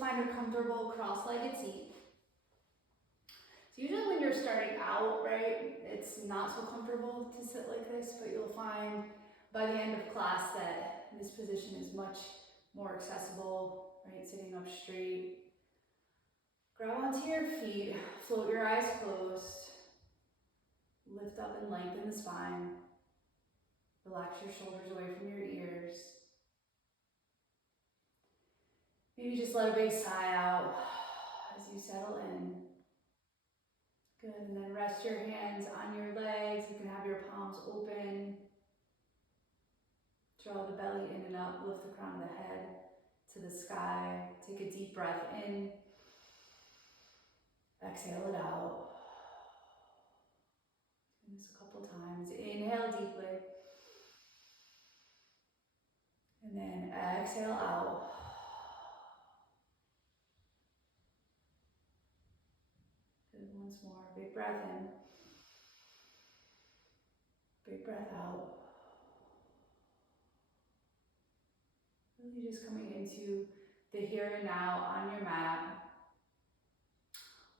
find a comfortable cross-legged seat. So usually when you're starting out, right, it's not so comfortable to sit like this, but you'll find by the end of class that this position is much more accessible, right, sitting up straight. Grab onto your feet, float your eyes closed, lift up and lengthen the spine. Relax your shoulders away from your ears. Maybe just let a big sigh out as you settle in. Good, and then rest your hands on your legs. You can have your palms open. Draw the belly in and up, lift the crown of the head to the sky. Take a deep breath in. Exhale it out. Do this a couple times. Inhale deeply. And then exhale out. Good, once more. Big breath in. Big breath out. Really just coming into the here and now on your mat.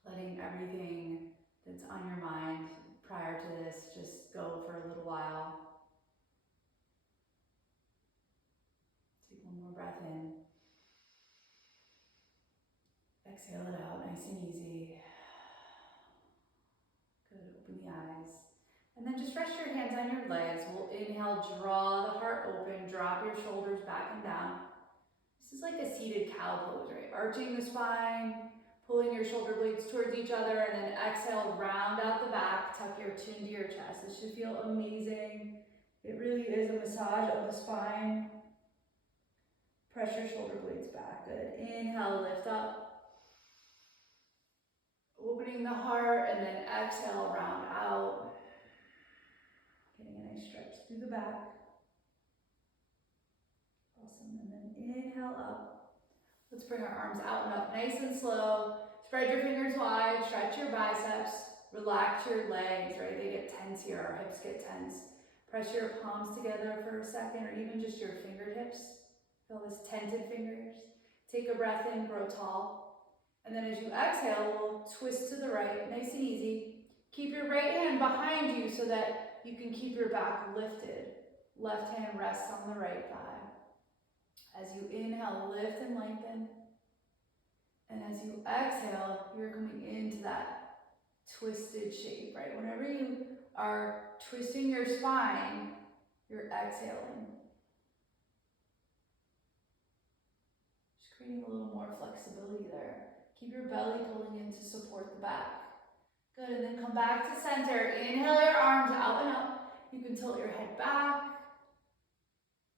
Letting everything that's on your mind prior to this just go for a little while. Take one more breath in. Exhale it out, nice and easy. Good, open the eyes. And then just rest your hands on your legs. We'll inhale, draw the heart open, drop your shoulders back and down. This is like a seated cow pose, right? Arching the spine, pulling your shoulder blades towards each other, and then exhale, round out the back, tuck your chin to your chest. This should feel amazing. It really is a massage of the spine. Press your shoulder blades back. Good. Inhale, lift up. Opening the heart, and then exhale, round out. Getting a nice stretch through the back. Awesome. And then inhale up. Let's bring our arms out and up nice and slow. Spread your fingers wide, stretch your biceps, relax your legs, right? They get tense here, our hips get tense. Press your palms together for a second, or even just your fingertips. Feel this tented fingers. Take a breath in, grow tall. And then as you exhale, we'll twist to the right, nice and easy. Keep your right hand behind you so that you can keep your back lifted. Left hand rests on the right thigh. As you inhale, lift and lengthen. And as you exhale, you're coming into that twisted shape, right? Whenever you are twisting your spine, you're exhaling. Just creating a little more flexibility there. Keep your belly pulling in to support the back. Good, and then come back to center. Inhale your arms out and up. You can tilt your head back.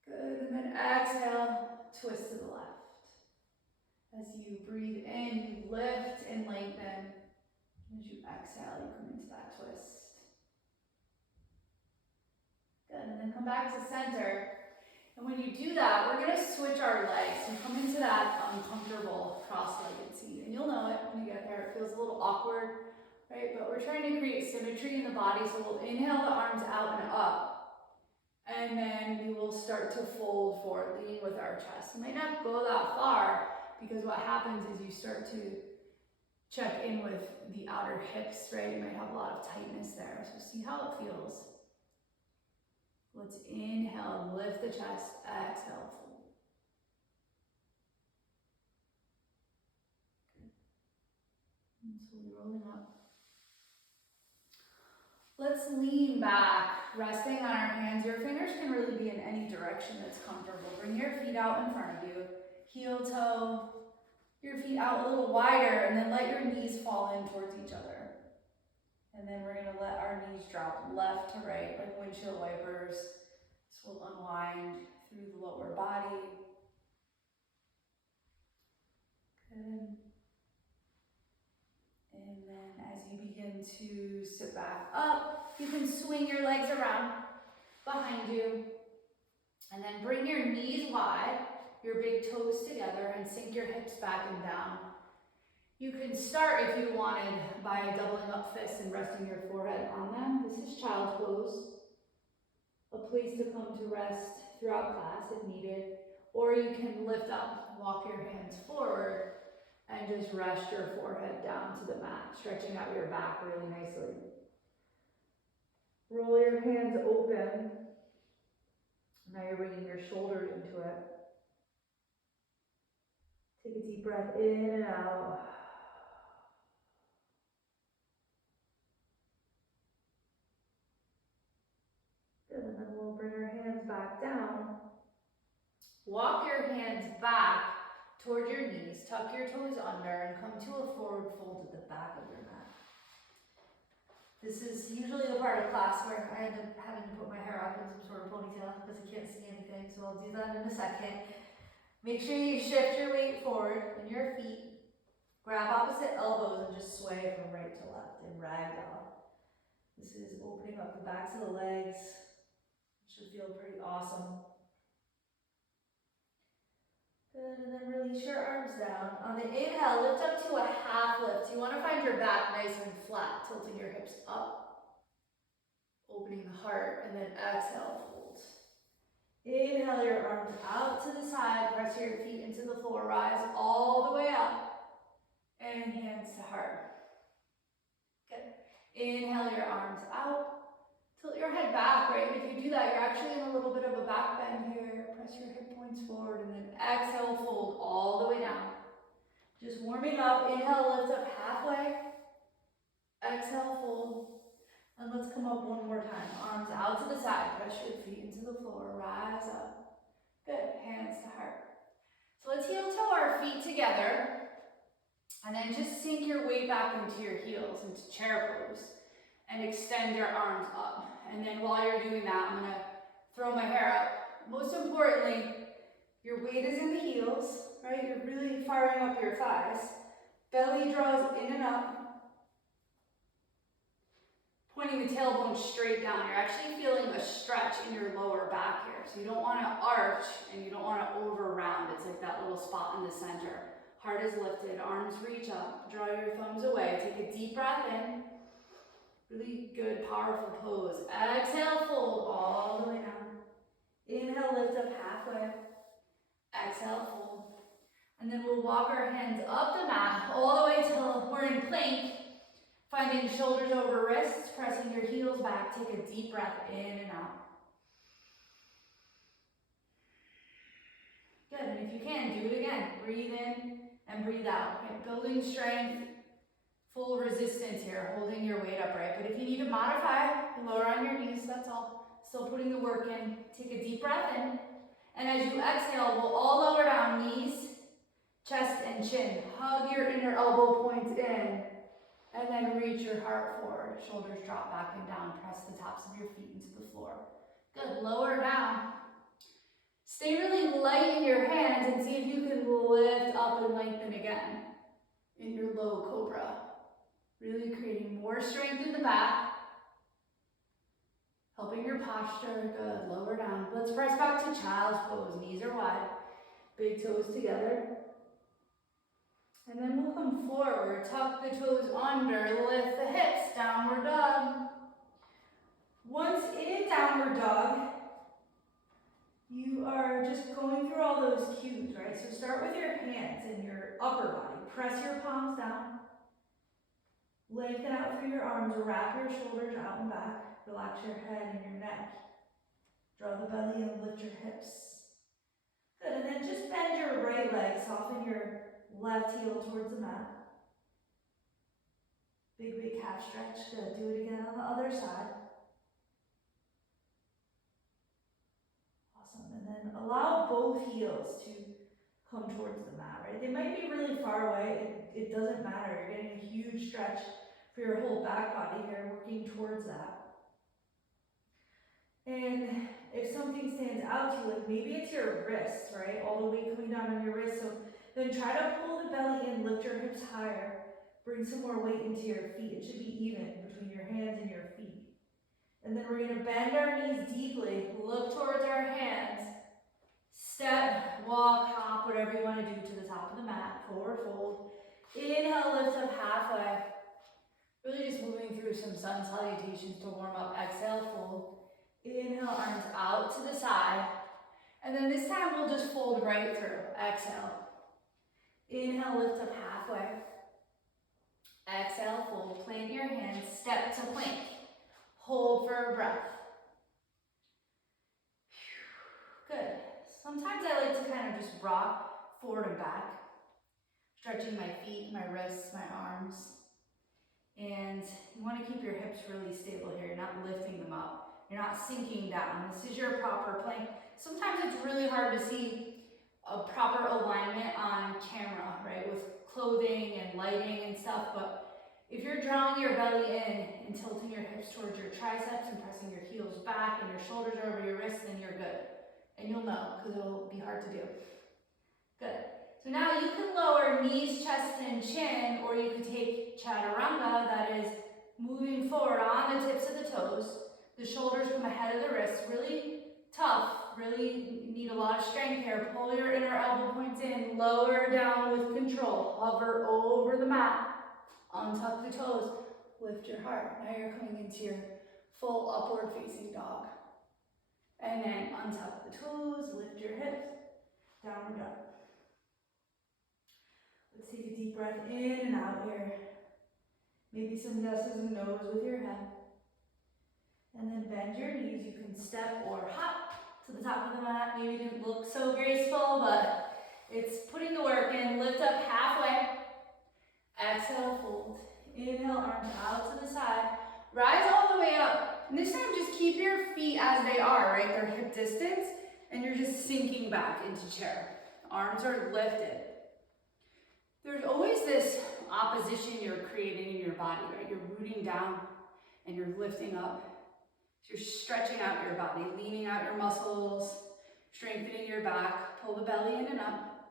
Good, and then exhale, twist to the left. As you breathe in, you lift and lengthen. As you exhale, you come into that twist. Good, and then come back to center. And when you do that, we're gonna switch our legs and come into that uncomfortable cross-legged seat. And you'll know it when you get there. It feels a little awkward, right? But we're trying to create symmetry in the body. So we'll inhale the arms out and up. And then we will start to fold forward, leading with our chest. You might not go that far because what happens is you start to check in with the outer hips, right? You might have a lot of tightness there. So see how it feels. Let's inhale, lift the chest, exhale, fold. Good. And slowly rolling up. Let's lean back, resting on our hands. Your fingers can really be in any direction that's comfortable. Bring your feet out in front of you. Heel toe, your feet out a little wider, and then let your knees fall in towards each other. And then we're gonna let our knees drop left to right, like windshield wipers. This will unwind through the lower body. Good. And then as you begin to sit back up, you can swing your legs around behind you. And then bring your knees wide, your big toes together, and sink your hips back and down. You can start, if you wanted, by doubling up fists and resting your forehead on them. This is child's pose, a place to come to rest throughout class if needed. Or you can lift up, walk your hands forward, And just rest your forehead down to the mat, stretching out your back really nicely. Roll your hands open. Now you're bringing your shoulders into it. Take a deep breath in and out. Good, and then we'll bring our hands back down. Walk your hands back toward your knees, tuck your toes under, and come to a forward fold at the back of your mat. This is usually the part of class where I end up having to put my hair up in some sort of ponytail because I can't see anything, so I'll do that in a second. Make sure you shift your weight forward in your feet. Grab opposite elbows and just sway from right to left in ragdoll. This is opening up the backs of the legs. It should feel pretty awesome. Good, and then release your arms down. On the inhale, lift up to a half lift. You want to find your back nice and flat, tilting your hips up, opening the heart, and then exhale, fold. Inhale your arms out to the side, press your feet into the floor, rise all the way up, and hands to heart. Good. Inhale your arms out. Tilt your head back, right? And if you do that, you're actually in a little bit of a back bend here. Press your hip points forward and then exhale, fold all the way down. Just warming up. Inhale, lift up halfway. Exhale, fold. And let's come up one more time. Arms out to the side. Press your feet into the floor. Rise up. Good. Hands to heart. So let's heel toe our feet together. And then just sink your weight back into your heels, into chair pose. And extend your arms up. And then while you're doing that, I'm gonna throw my hair up. Most importantly, your weight is in the heels, right? You're really firing up your thighs. Belly draws in and up. Pointing the tailbone straight down. You're actually feeling a stretch in your lower back here. So you don't wanna arch and you don't wanna over round. It's like that little spot in the center. Heart is lifted, arms reach up. Draw your thumbs away. Take a deep breath in. Really good, powerful pose. Exhale, fold all the way down. Inhale, lift up halfway. Exhale, fold. And then we'll walk our hands up the mat all the way till we're in plank. Finding shoulders over wrists, pressing your heels back. Take a deep breath in and out. Good, and if you can, do it again. Breathe in and breathe out. Okay, building strength. Full resistance here, holding your weight upright. But if you need to modify, lower on your knees, that's all. Still putting the work in. Take a deep breath in. And as you exhale, we'll all lower down, knees, chest, and chin. Hug your inner elbow points in. And then reach your heart forward. Shoulders drop back and down. Press the tops of your feet into the floor. Good, lower down. Stay really light in your hands and see if you can lift up and lengthen again in your low cobra. Really creating more strength in the back. Helping your posture. Good. Lower down. Let's press back to child's pose. Knees are wide. Big toes together. And then we'll come forward. Tuck the toes under. Lift the hips. Downward dog. Once in downward dog, you are just going through all those cues, right? So start with your hands and your upper body. Press your palms down. Lengthen out through your arms, wrap your shoulders out and back, relax your head and your neck. Draw the belly and lift your hips. Good, and then just bend your right leg, soften your left heel towards the mat. Big, big calf stretch. Good, do it again on the other side. Awesome, and then allow both heels to come towards the mat, right? They might be really far away, it doesn't matter. You're getting a huge stretch for your whole back body here, working towards that. And if something stands out to you, like maybe it's your wrists, right? All the weight coming down on your wrists. So then try to pull the belly in, lift your hips higher, bring some more weight into your feet. It should be even between your hands and your feet. And then we're gonna bend our knees deeply, look towards our hands, step, walk, hop, whatever you wanna do to the top of the mat, forward fold. Inhale, lift up halfway. Really just moving through some sun salutations to warm up. Exhale, fold. Inhale, arms out to the side. And then this time we'll just fold right through. Exhale. Inhale, lift up halfway. Exhale, fold, plant your hands, step to plank. Hold for a breath. Good. Sometimes I like to kind of just rock forward and back, stretching my feet, my wrists, my arms. And you want to keep your hips really stable here. You're not lifting them up. You're not sinking down. This is your proper plank. Sometimes it's really hard to see a proper alignment on camera, right, with clothing and lighting and stuff, but if you're drawing your belly in and tilting your hips towards your triceps and pressing your heels back and your shoulders over your wrists, then you're good. And you'll know, because it'll be hard to do. Good. So now you can lower knees, chest, and chin, or you could take chaturanga, that is moving forward on the tips of the toes. The shoulders come ahead of the wrists, really tough, really need a lot of strength here. Pull your inner elbow points in, lower down with control. Hover over the mat, untuck the toes, lift your heart. Now you're coming into your full upward facing dog. And then untuck the toes, lift your hips, downward dog. Let's take a deep breath in and out here. Maybe some yeses and nos with your head. And then bend your knees. You can step or hop to the top of the mat. Maybe it didn't look so graceful, but it's putting the work in. Lift up halfway. Exhale, fold. Inhale, arms out to the side. Rise all the way up. And this time just keep your feet as they are, right? They're hip distance. And you're just sinking back into chair. Arms are lifted. There's always this opposition you're creating in your body, right? You're rooting down and you're lifting up. So you're stretching out your body, leaning out your muscles, strengthening your back, pull the belly in and up.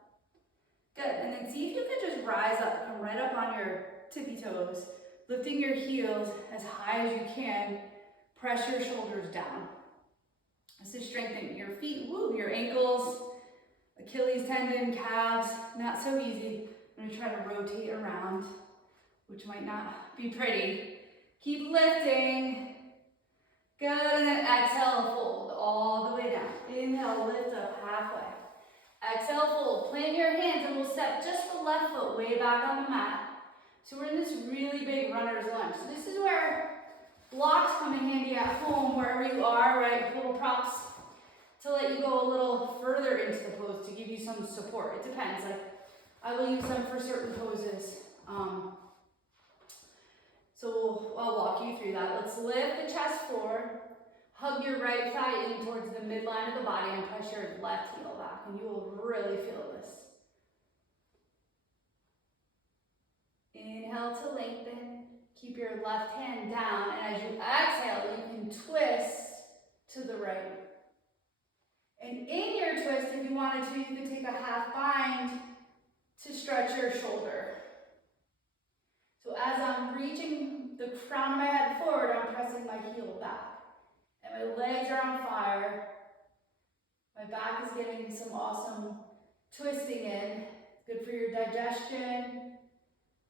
Good, and then see if you can just rise up, come right up on your tippy toes, lifting your heels as high as you can, press your shoulders down. This is strengthening your feet, your ankles, Achilles tendon, calves, not so easy. I'm gonna try to rotate around, which might not be pretty. Keep lifting. Good, and then exhale, fold all the way down. Inhale, lift up halfway. Exhale, fold. Plant your hands and we'll step just the left foot way back on the mat. So we're in this really big runner's lunge. So this is where blocks come in handy at home, wherever you are, right? Little props to let you go a little further into the pose to give you some support. It depends. Like I will use them for certain poses. So I'll walk you through that. Let's lift the chest forward. Hug your right thigh in towards the midline of the body and press your left heel back. And you will really feel this. Inhale to lengthen. Keep your left hand down. And as you exhale, you can twist to the right. And in your twist, if you wanted to, you could take a half bind to stretch your shoulder. So as I'm reaching the crown of my head forward, I'm pressing my heel back. And my legs are on fire. My back is getting some awesome twisting in. Good for your digestion.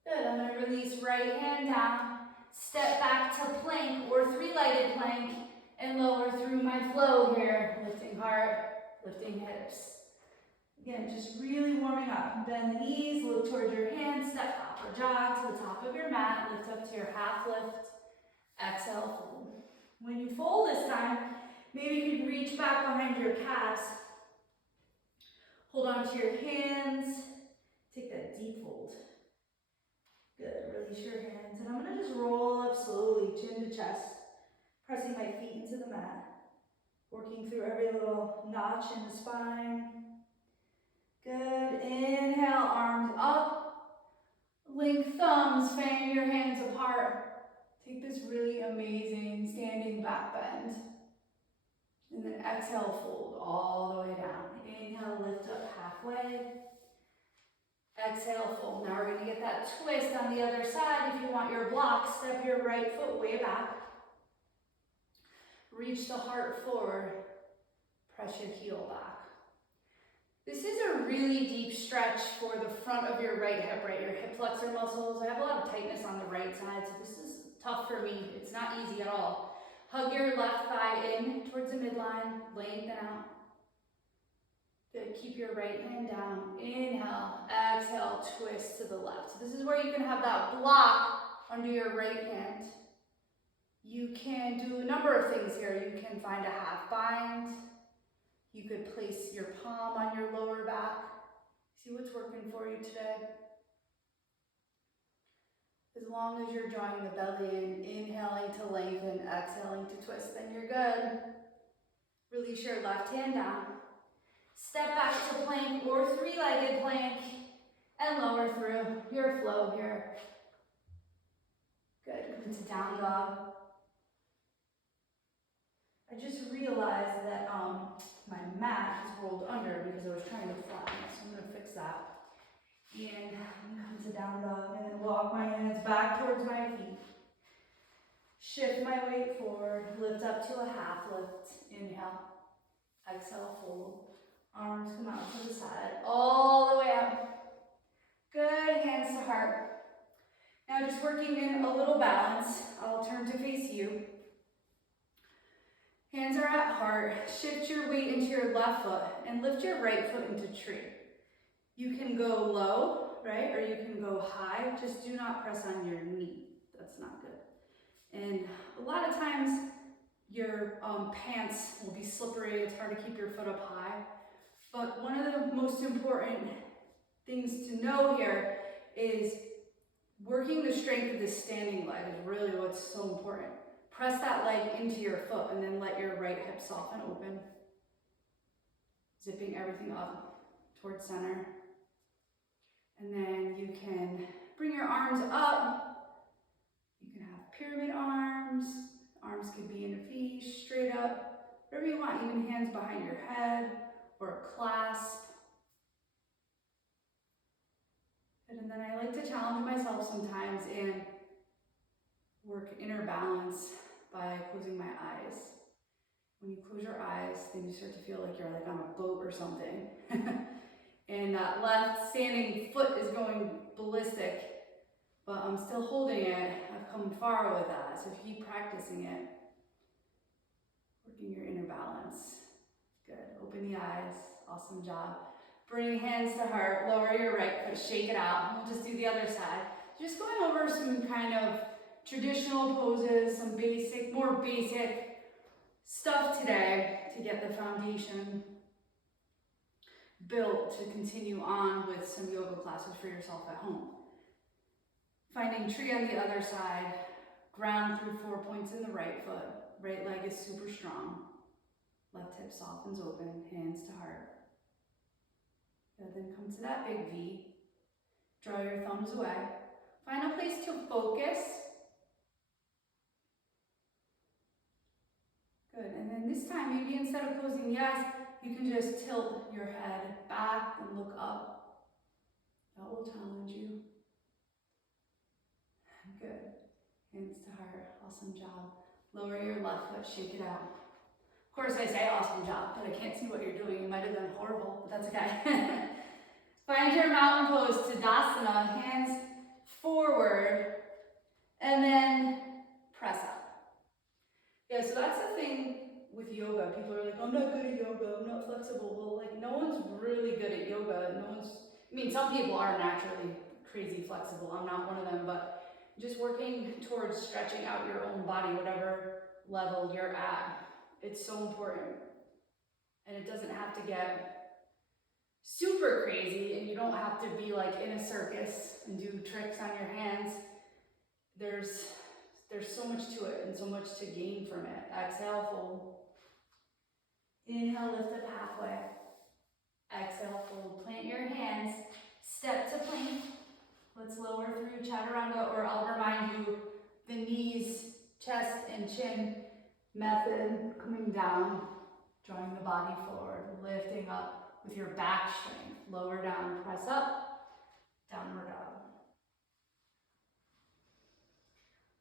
Good, I'm gonna release right hand down, step back to plank or three-legged plank, and lower through my flow here. Lifting heart, lifting hips. Again, just really warming up. Bend the knees, look towards your hands, step hop or jog to the top of your mat, lift up to your half lift. Exhale, fold. When you fold this time, maybe you can reach back behind your calves. Hold on to your hands. Take that deep fold. Good, release your hands. And I'm gonna just roll up slowly, chin to chest, pressing my feet into the mat, working through every little notch in the spine. Good, inhale, arms up, link thumbs, fan your hands apart. Take this really amazing standing back bend. And then exhale, fold all the way down. Inhale, lift up halfway. Exhale, fold. Now we're gonna get that twist on the other side. If you want your block, step your right foot way back. Reach the heart forward. Press your heel back. This is a really deep stretch for the front of your right hip, right? Your hip flexor muscles. I have a lot of tightness on the right side, so this is tough for me. It's not easy at all. Hug your left thigh in towards the midline, lengthen out. Good, keep your right hand down. Inhale, exhale, twist to the left. So this is where you can have that block under your right hand. You can do a number of things here. You can find a half bind. You could place your palm on your lower back. See what's working for you today. As long as you're drawing the belly in, inhaling to lengthen, exhaling to twist, then you're good. Release your left hand down. Step back to plank or three-legged plank and lower through your flow here. Good, come to down dog. I just realized that my mat is rolled under because I was trying to flatten it, so I'm going to fix that. And I'm going to come to down dog and then walk my hands back towards my feet. Shift my weight forward, lift up to a half lift. Inhale, exhale, fold. Arms come out to the side, all the way up. Good, hands to heart. Now just working in a little balance. I'll turn to face you. Hands are at heart. Shift your weight into your left foot and lift your right foot into tree. You can go low, right? Or you can go high. Just do not press on your knee. That's not good. And a lot of times your pants will be slippery. It's hard to keep your foot up high. But one of the most important things to know here is working the strength of the standing leg is really what's so important. Press that leg into your foot and then let your right hip soften open. Zipping everything up towards center. And then you can bring your arms up. You can have pyramid arms. Arms could be in a V, straight up. Whatever you want, even hands behind your head or a clasp. And then I like to challenge myself sometimes and work inner balance by closing my eyes. When you close your eyes, then you start to feel like you're like on a boat or something. And that left standing foot is going ballistic, but I'm still holding it. I've come far with that, so keep practicing it. Working your inner balance. Good, open the eyes, awesome job. Bring hands to heart, lower your right foot, shake it out. We'll just do the other side. Just going over some kind of traditional poses, some basic, more basic stuff today to get the foundation built to continue on with some yoga classes for yourself at home. Finding tree on the other side, ground through 4 points in the right foot. Right leg is super strong. Left hip softens open, hands to heart. And then come to that big V. Draw your thumbs away. Find a place to focus. Good, and then this time, maybe instead of closing the eyes, you can just tilt your head back and look up. That will challenge you. Good. Hands to heart. Awesome job. Lower your left foot, shake it out. Of course, I say awesome job, but I can't see what you're doing. You might have done horrible, but that's okay. Find your mountain pose, Tadasana, hands forward, and then press up. Yeah, so that's the thing with yoga. People are like, I'm not good at yoga, I'm not flexible. Well, like, no one's really good at yoga. Some people are naturally crazy flexible. I'm not one of them, but just working towards stretching out your own body, whatever level you're at. It's so important. And it doesn't have to get super crazy, and you don't have to be like in a circus and do tricks on your hands. There's so much to it and so much to gain from it. Exhale, fold. Inhale, lift up halfway. Exhale, fold. Plant your hands. Step to plank. Let's lower through chaturanga, or I'll remind you the knees, chest, and chin method. Coming down, drawing the body forward, lifting up with your back strength. Lower down, press up, downward dog.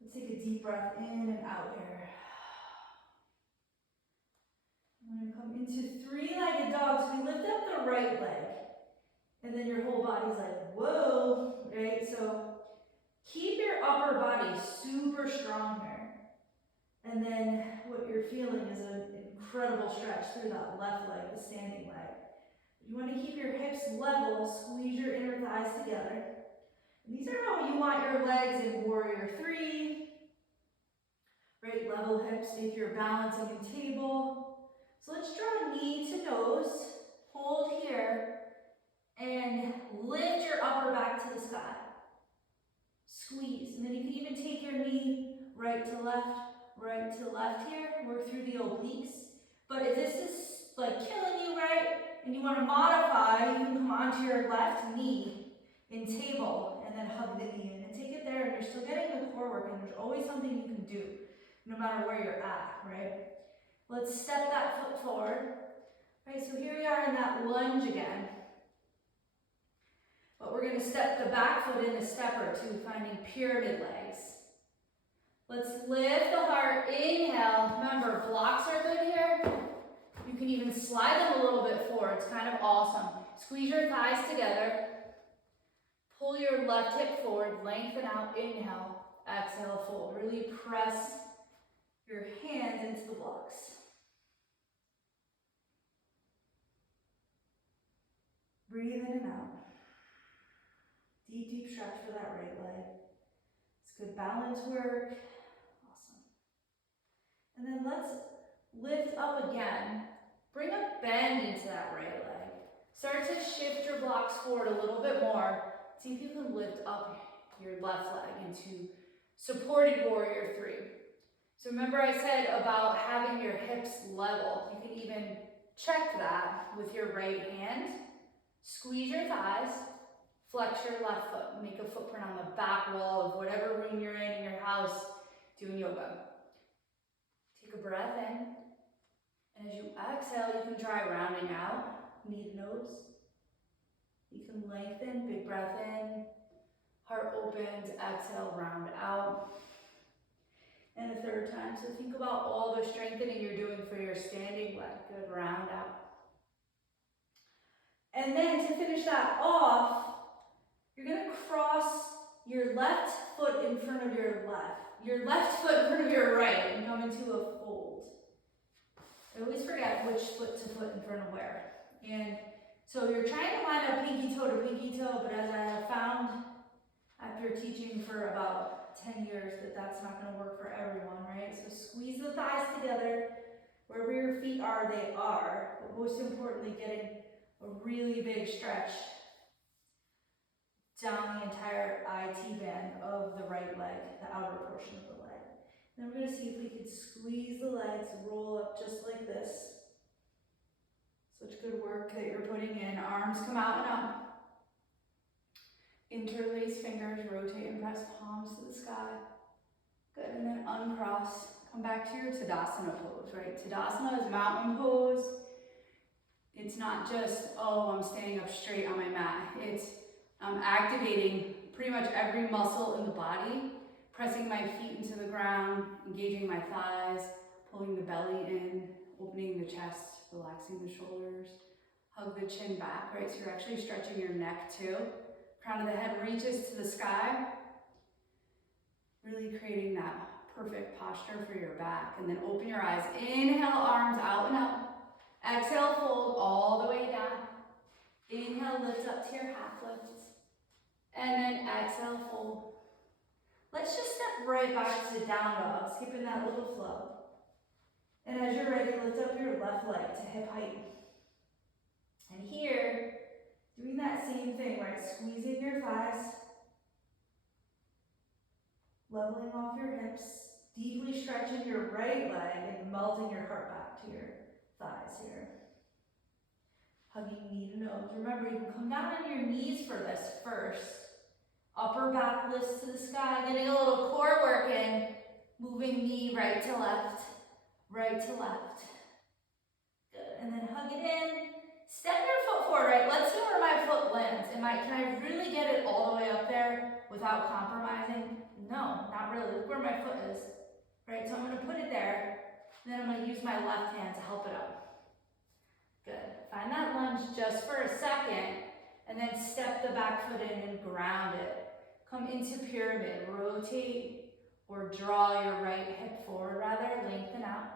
Let's take a deep breath in and out here. I'm going to come into three-legged dog. So we lift up the right leg. And then your whole body's like, whoa, right? So keep your upper body super strong here. And then what you're feeling is an incredible stretch through that left leg, the standing leg. You want to keep your hips level, squeeze your inner thighs together. And these are how you want your legs in warrior three. Right, level hips if you're balancing in table. So let's draw knee to nose, hold here, and lift your upper back to the sky. Squeeze, and then you can even take your knee right to left here, work through the obliques. But if this is like killing you, right, and you want to modify, you can come onto your left knee in table and then hug the knee in and take it there, and you're still getting the core work, and there's always something you can do, no matter where you're at, right? Let's step that foot forward. Right, so here we are in that lunge again. But we're going to step the back foot in a step or two, finding pyramid legs. Let's lift the heart, inhale. Remember, blocks are good here. You can even slide them a little bit forward, it's kind of awesome. Squeeze your thighs together. Pull your left hip forward, lengthen out, inhale, exhale, fold. Really press your hands into the blocks. Breathe in and out. Deep, deep stretch for that right leg. It's good balance work. Awesome. And then let's lift up again. Bring a bend into that right leg. Start to shift your blocks forward a little bit more. See if you can lift up your left leg into supported warrior three. So remember I said about having your hips level. You can even check that with your right hand. Squeeze your thighs. Flex your left foot, make a footprint on the back wall of whatever room you're in your house doing yoga. Take a breath in, and as you exhale, you can try rounding out, knee to nose. You can lengthen, big breath in, heart opens, exhale, round out. And a third time, so think about all the strengthening you're doing for your standing leg. Good, round out. And then to finish that off, you're going to cross your left foot in front of your left foot in front of your right, and come into a fold. I always forget which foot to put in front of where. And so you're trying to line up pinky toe to pinky toe, but as I have found after teaching for about 10 years that that's not going to work for everyone, right? So squeeze the thighs together. Wherever your feet are, they are. But most importantly, getting a really big stretch down the entire IT band of the right leg, the outer portion of the leg. Then we're going to see if we can squeeze the legs, roll up just like this. Such good work that you're putting in. Arms come out and up. Interlace fingers, rotate and press palms to the sky. Good, and then uncross. Come back to your Tadasana pose, right? Tadasana is mountain pose. It's not just, oh, I'm standing up straight on my mat. It's activating pretty much every muscle in the body, pressing my feet into the ground, engaging my thighs, pulling the belly in, opening the chest, relaxing the shoulders, hug the chin back, right? So you're actually stretching your neck too. Crown of the head reaches to the sky, really creating that perfect posture for your back. And then open your eyes. Inhale, arms out and up. Exhale, fold all the way down. Inhale, lift up to your half lift. And then exhale, fold. Let's just step right back to down dog, skipping that little flow. And as you're ready, lift up your left leg to hip height. And here, doing that same thing, right? Squeezing your thighs, leveling off your hips, deeply stretching your right leg and melting your heart back to your thighs here. Hugging knee to nose. Remember, you can come down on your knees for this first. Upper back lifts to the sky, getting a little core work in, moving knee right to left, right to left. Good, and then hug it in. Step your foot forward, right? Let's see where my foot lands. Can I really get it all the way up there without compromising? No, not really. Look where my foot is, right? So I'm gonna put it there, and then I'm gonna use my left hand to help it up. Good, find that lunge just for a second, and then step the back foot in and ground it. Come into pyramid, rotate or draw your right hip forward rather, lengthen out.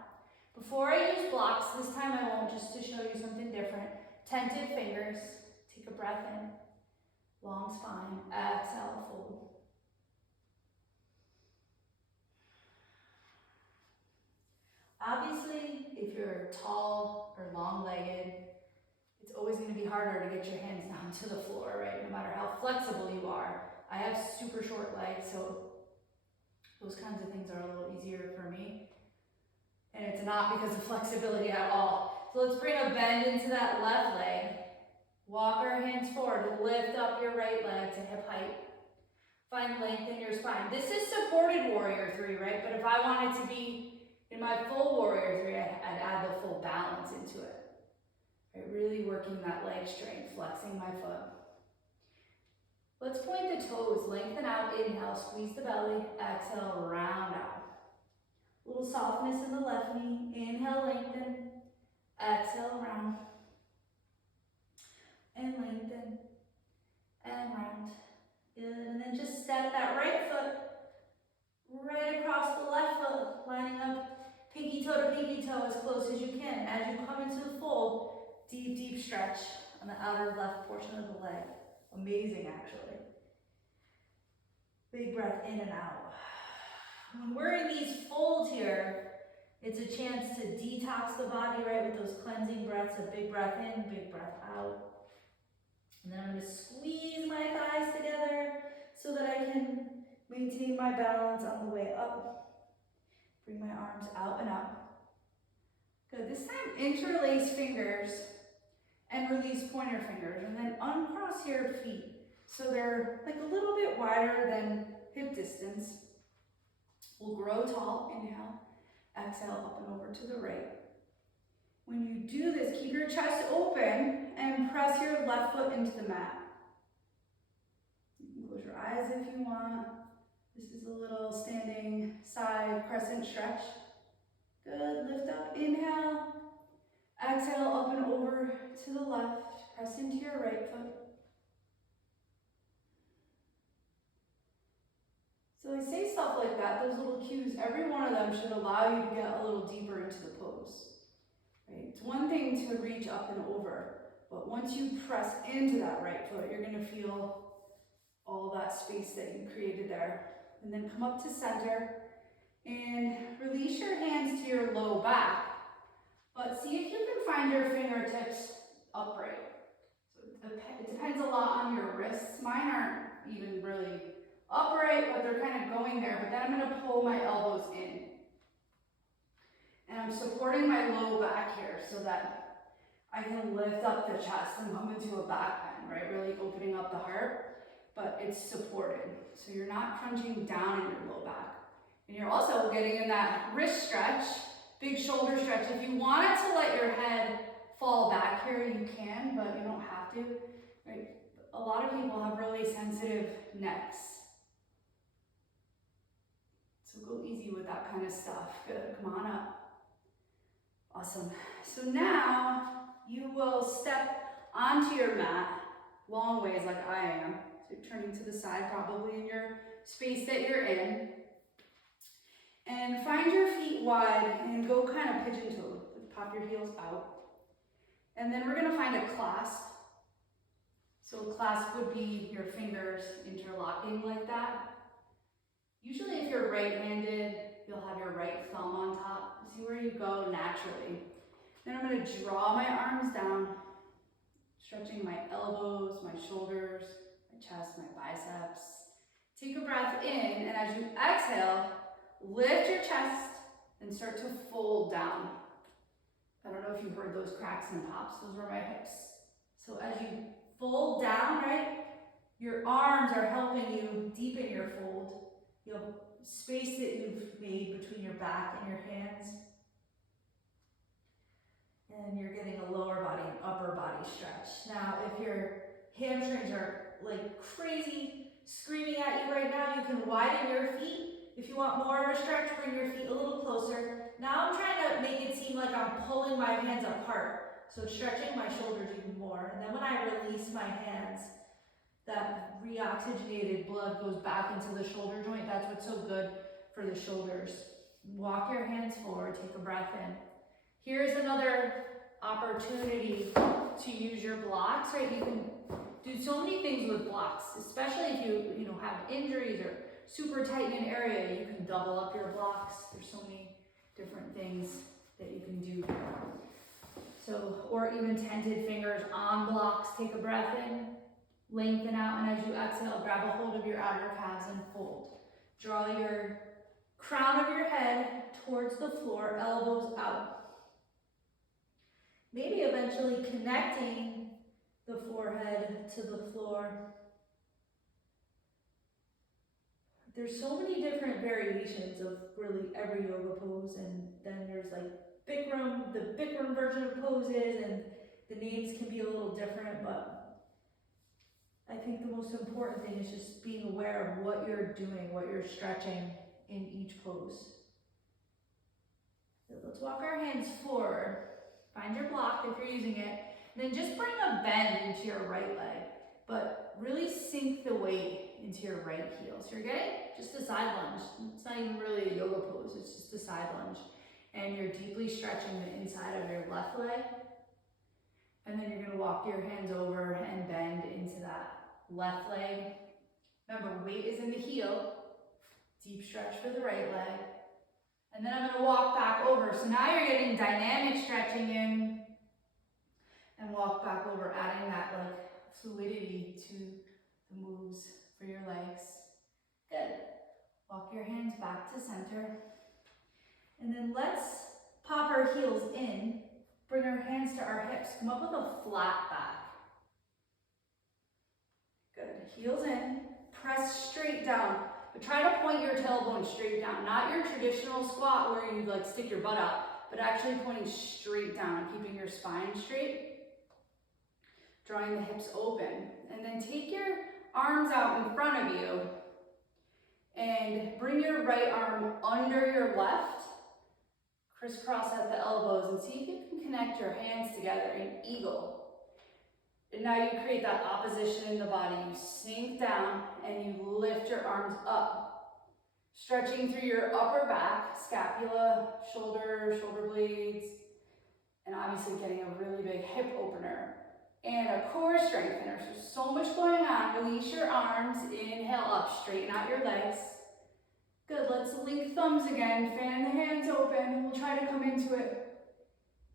Before I use blocks, this time I won't, just to show you something different. tented fingers, take a breath in, long spine, exhale, fold. Obviously, if you're tall or long-legged, it's always going to be harder to get your hands down to the floor, right? No matter how flexible you are. I have super short legs, so those kinds of things are a little easier for me. And it's not because of flexibility at all. So let's bring a bend into that left leg. Walk our hands forward, lift up your right leg to hip height. Find length in your spine. This is supported warrior three, right? But if I wanted to be in my full warrior three, I'd add the full balance into it. Right? Really working that leg strength, flexing my foot. Let's point the toes, lengthen out, inhale, squeeze the belly, exhale, round out. A little softness in the left knee, inhale, lengthen, exhale, round, and lengthen, and round. Good, and then just step that right foot right across the left foot, lining up pinky toe to pinky toe as close as you can. As you come into the fold, deep, deep stretch on the outer left portion of the leg. Amazing, actually. Big breath in and out. When we're in these folds here, it's a chance to detox the body, right, with those cleansing breaths, a big breath in, big breath out. And then I'm going to squeeze my thighs together so that I can maintain my balance on the way up. Bring my arms out and up. Good. This time, interlace fingers and release pointer fingers. And then uncross your feet so they're like a little bit wider than hip distance. We'll grow tall. Inhale. Exhale, up and over to the right. When you do this, keep your chest open and press your left foot into the mat. You can close your eyes if you want. This is a little standing side crescent stretch. Good, lift up, inhale. Exhale, up and over to the left. Press into your right foot. So I say stuff like that, those little cues, every one of them should allow you to get a little deeper into the pose. Right? It's one thing to reach up and over, but once you press into that right foot, you're going to feel all that space that you created there. And then come up to center and release your hands to your low back, but see if you can find your fingertips upright. So it depends a lot on your wrists. Mine aren't even really upright, but they're kind of going there. But then I'm going to pull my elbows in. And I'm supporting my low back here so that I can lift up the chest and come into a back bend, right? Really opening up the heart, but it's supported. So you're not crunching down in your low back. And you're also getting in that wrist stretch, big shoulder stretch. If you wanted to let your head fall back here, you can, but you don't have to. Right? A lot of people have really sensitive necks. So go easy with that kind of stuff. Good, come on up. Awesome. So now you will step onto your mat long ways like I am. So you're turning to the side probably in your space that you're in. And find your feet wide and go kind of pigeon toe. Pop your heels out. And then we're going to find a clasp. So a clasp would be your fingers interlocking like that. Usually if you're right-handed, you'll have your right thumb on top. See where you go naturally. Then I'm going to draw my arms down, stretching my elbows, my shoulders, my chest, my biceps. Take a breath in, and as you exhale, lift your chest and start to fold down. I don't know if you heard those cracks and pops. Those were my hips. So as you fold down, right, your arms are helping you deepen your fold. You have space that you've made between your back and your hands. And you're getting a lower body and upper body stretch. Now, if your hamstrings are like crazy screaming at you right now, you can widen your feet. If you want more of a stretch, bring your feet a little closer. Now I'm trying to make it seem like I'm pulling my hands apart. So stretching my shoulders even more. And then when I release my hands, that reoxygenated blood goes back into the shoulder joint. That's what's so good for the shoulders. Walk your hands forward, take a breath in. Here's another opportunity to use your blocks, right? You can do so many things with blocks, especially if you know, have injuries or super tight in an area, you can double up your blocks. There's so many different things that you can do. So, or even tented fingers on blocks. Take a breath in, lengthen out, and as you exhale, grab a hold of your outer calves and fold. Draw your crown of your head towards the floor, elbows out. Maybe eventually connecting the forehead to the floor. There's so many different variations of really every yoga pose, and then there's like Bikram, the Bikram version of poses, and the names can be a little different, but I think the most important thing is just being aware of what you're doing, what you're stretching in each pose. So let's walk our hands forward. Find your block if you're using it. And then just bring a bend into your right leg, but really sink the weight into your right heel. So you're getting just a side lunge. It's not even really a yoga pose, it's just a side lunge. And you're deeply stretching the inside of your left leg. And then you're gonna walk your hands over and bend into that left leg. Remember, weight is in the heel. Deep stretch for the right leg. And then I'm gonna walk back over. So now you're getting dynamic stretching in and walk back over, adding that like fluidity to the moves for your legs. Good. Walk your hands back to center. And then let's pop our heels in, bring our hands to our hips, come up with a flat back. Good. Heels in, press straight down. But try to point your tailbone straight down, not your traditional squat where you like stick your butt out, but actually pointing straight down, keeping your spine straight, drawing the hips open. And then take your arms out in front of you and bring your right arm under your left, crisscross at the elbows, and see if you can connect your hands together in eagle. And now you create that opposition in the body. You sink down and you lift your arms up. Stretching through your upper back, scapula, shoulder blades, and obviously getting a really big hip opener. And a core strengthener. So much going on. Release your arms, inhale up, straighten out your legs. Good, let's link thumbs again, fan the hands open. We'll try to come into it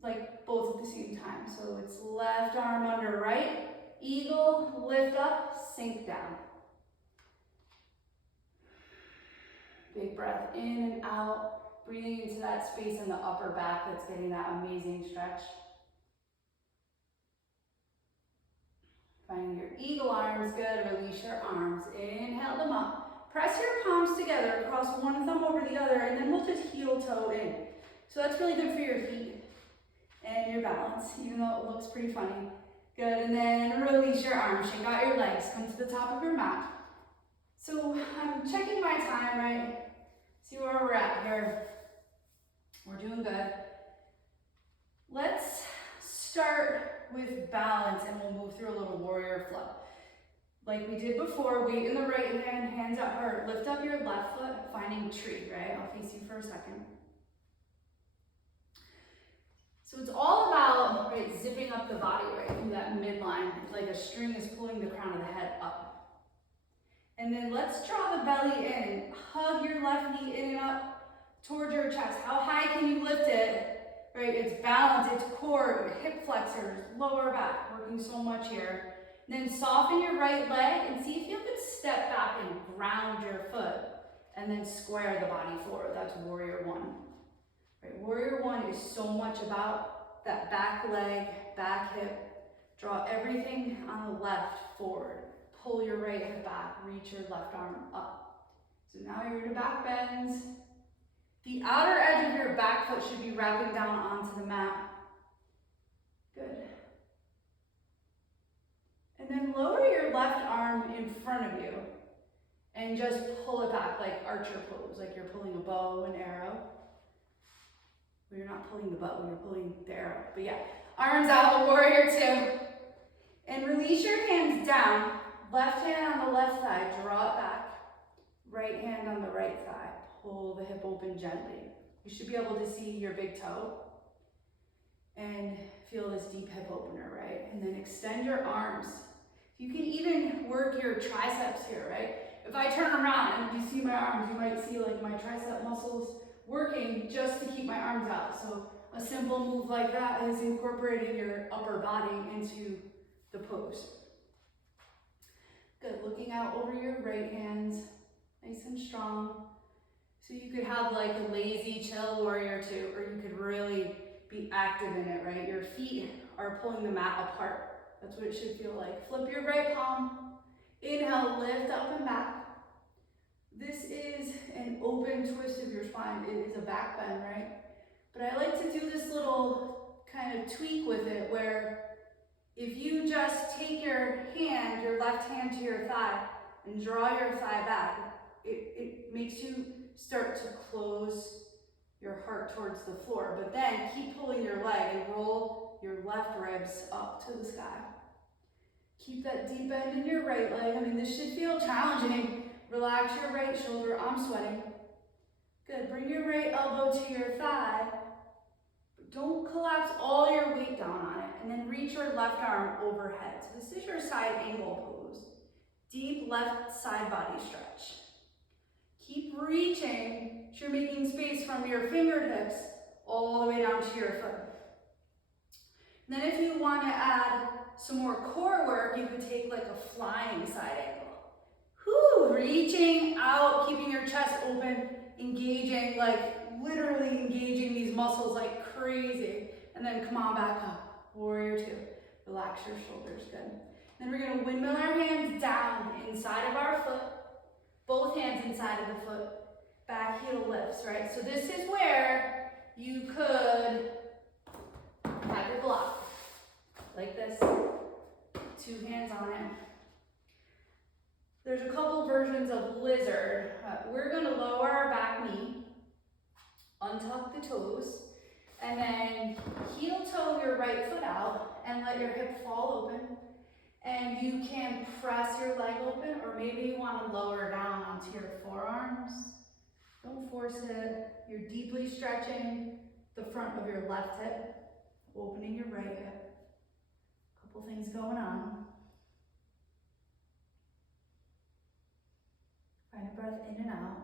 like both at the same time. So it's left arm under right, eagle, lift up, sink down. Big breath in and out, breathing into that space in the upper back that's getting that amazing stretch. Finding your eagle arms, good, release your arms, inhale them up. Press your palms together across one thumb over the other, and then we'll just heel toe in. So that's really good for your feet and your balance, even though it looks pretty funny. Good, and then release your arms, shake out your legs, come to the top of your mat. So I'm checking my time, right? See where we're at here. We're doing good. Let's start with balance and we'll move through a little warrior flow. Like we did before, weight in the right hand, hands up hard. Lift up your left foot, finding tree, right? I'll face you for a second. So it's all about, right, zipping up the body, right, through that midline. It's like a string is pulling the crown of the head up. And then let's draw the belly in and hug your left knee in and up towards your chest. How high can you lift it? Right, it's balance, it's core, hip flexors, lower back, working so much here. And then soften your right leg and see if you can step back and ground your foot. And then square the body forward. That's warrior one. Right, warrior one is so much about that back leg, back hip. Draw everything on the left forward. Pull your right hip back, reach your left arm up. So now you're in back bends. The outer edge of your back foot should be wrapping down onto the mat. Good. And then lower your left arm in front of you and just pull it back like archer pose, like you're pulling a bow and arrow. Well, you're not pulling the bow, you're pulling the arrow. But yeah, arms out, warrior two. And release your hands down. Left hand on the left thigh, draw it back. Right hand on the right thigh. Pull the hip open gently. You should be able to see your big toe. and feel this deep hip opener, right? And then extend your arms. You can even work your triceps here, right? If I turn around and you see my arms, you might see like my tricep muscles working just to keep my arms out. So a simple move like that is incorporating your upper body into the pose. Good, looking out over your right hands, nice and strong. So you could have like a lazy chill warrior too, or you could really be active in it, right? Your feet are pulling the mat apart. That's what it should feel like. Flip your right palm. Inhale, lift up and back. This is an open twist of your spine. It is a back bend, right? But I like to do this little kind of tweak with it where if you just take your hand, your left hand to your thigh and draw your thigh back, it makes you start to close your heart towards the floor, but then keep pulling your leg and roll your left ribs up to the sky. Keep that deep bend in your right leg. I mean, this should feel challenging. Relax your right shoulder. I'm sweating. Good. Bring your right elbow to your thigh. But don't collapse all your weight down on it. And then reach your left arm overhead. So this is your side angle pose. Deep left side body stretch. Keep reaching so you're making space from your fingertips all the way down to your foot. And then if you want to add some more core work, you could take like a flying side angle. Whew, reaching out, keeping your chest open, engaging, like literally engaging these muscles like crazy. And then come on back up, warrior two. Relax your shoulders, good. Then we're gonna windmill our hands down inside of our foot. Both hands inside of the foot, back heel lifts, right? So this is where you could have your block, like this, two hands on it. There's a couple versions of lizard. We're gonna lower our back knee, untuck the toes, and then heel toe your right foot out and let your hip fall open. And you can press your leg open, or maybe you want to lower down onto your forearms. Don't force it. You're deeply stretching the front of your left hip, opening your right hip. A couple things going on. Find a breath in and out.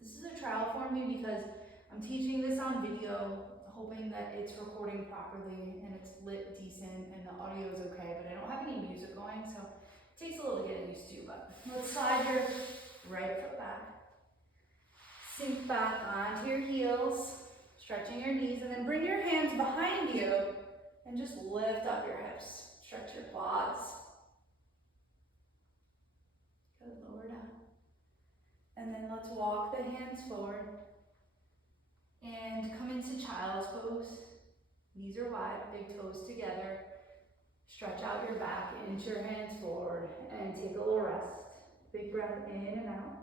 This is a trial for me because I'm teaching this on video, hoping that it's recording properly and it's lit decent and the audio is okay, but I don't have any music going, so it takes a little to get used to, but let's slide your right foot back. Sink back onto your heels, stretching your knees, and then bring your hands behind you and just lift up your hips. Stretch your quads. Good, lower down. And then let's walk the hands forward. And come into child's pose. Knees are wide, big toes together. Stretch out your back, inch your hands forward, and take a little rest. Big breath in and out.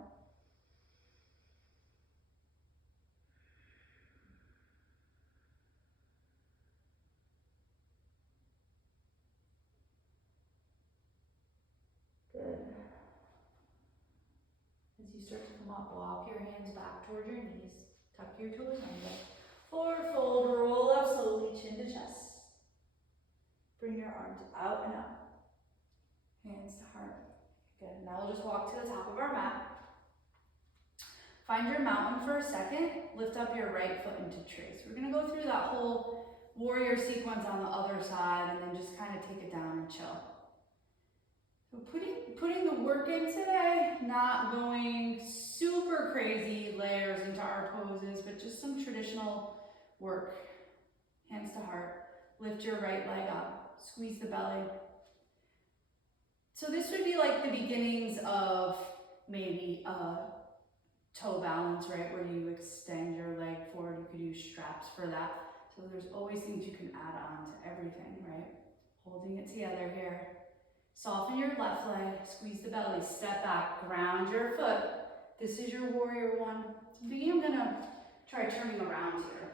Good. As you start to come up, walk your hands back toward your knees. Tuck your toes under. Forward fold, roll up slowly, chin to chest. Bring your arms out and up. Hands to heart. Good. Now we'll just walk to the top of our mat. Find your mountain for a second. Lift up your right foot into trace. We're going to go through that whole warrior sequence on the other side and then just kind of take it down and chill. So putting the work in today, not going super crazy layers into our poses, but just some traditional work. Hands to heart. Lift your right leg up. Squeeze the belly. So this would be like the beginnings of maybe a toe balance, right? Where you extend your leg forward. You could use straps for that. So there's always things you can add on to everything, right? Holding it together here. Soften your left leg, squeeze the belly, step back, ground your foot. This is your warrior one. So I'm gonna try turning around here.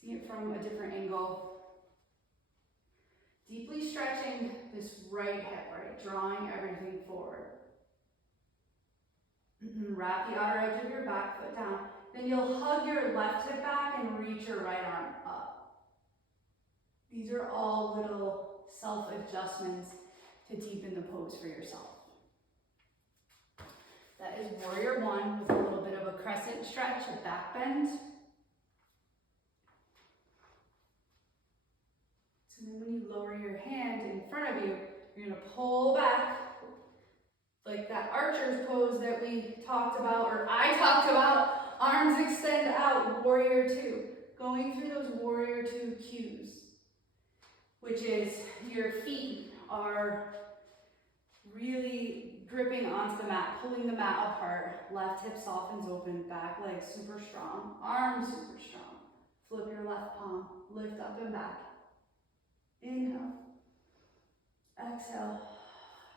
See it from a different angle. Deeply stretching this right hip, right? Drawing everything forward. Wrap the outer edge of your back foot down. Then you'll hug your left hip back and reach your right arm up. These are all little self-adjustments to deepen the pose for yourself. That is warrior one with a little bit of a crescent stretch, a back bend. So then when you lower your hand in front of you, you're gonna pull back like that archer's pose that we talked about, or I talked about. Arms extend out, warrior two. Going through those warrior two cues, which is your feet are really gripping onto the mat, pulling the mat apart. Left hip softens open, back leg super strong, arms super strong. Flip your left palm, lift up and back. Inhale. Exhale.